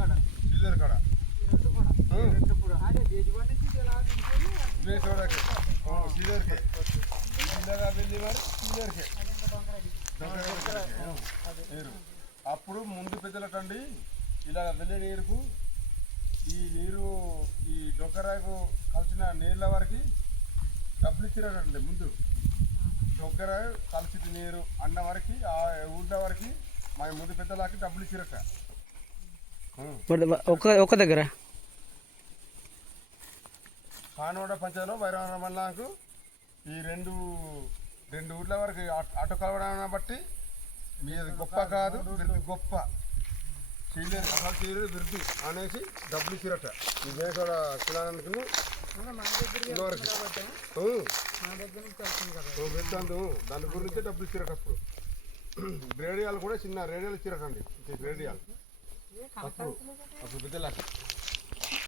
Caesar కాడ సీజర్కే సీజర్గా వెళ్ళి మరి సీజర్కే నీరు అప్పుడు ముందు పెద్దలకండి ఇలా వెళ్ళే నీరుకు ఈ నీరు ఈ డొక్కరాకు కలిసిన నీళ్ళ వరకు డబ్బులు ఇచ్చినట్టండి ముందు డొక్కర కలిసి నీరు అన్న వరకు ఆ ఊళ్ళ వరకు మా ముందు పెద్దలకి డబ్బులు ఇచ్చిరట ఒక దగ్గర కానోడ పంచాయతీలో వైరాణ మండలానికి ఈ రెండు ఊర్ల వరకు ఆటో కలవడాన్ని బట్టి మీది గొప్ప కాదు విరుదు గొప్ప చేయలేదు అసలు చేయలేదు విరుదు అనేసి డబ్బులు ఇచ్చిరట ఈ మేకడ కులానందుకు వరకు పెద్దందు దాని గురించి డబ్బులు ఇచ్చిరట అప్పుడు రేడియాలు కూడా చిన్న రేడియాలు ఇచ్చిరటండి రేడియాలు అప్పుడు పెద్దలాగా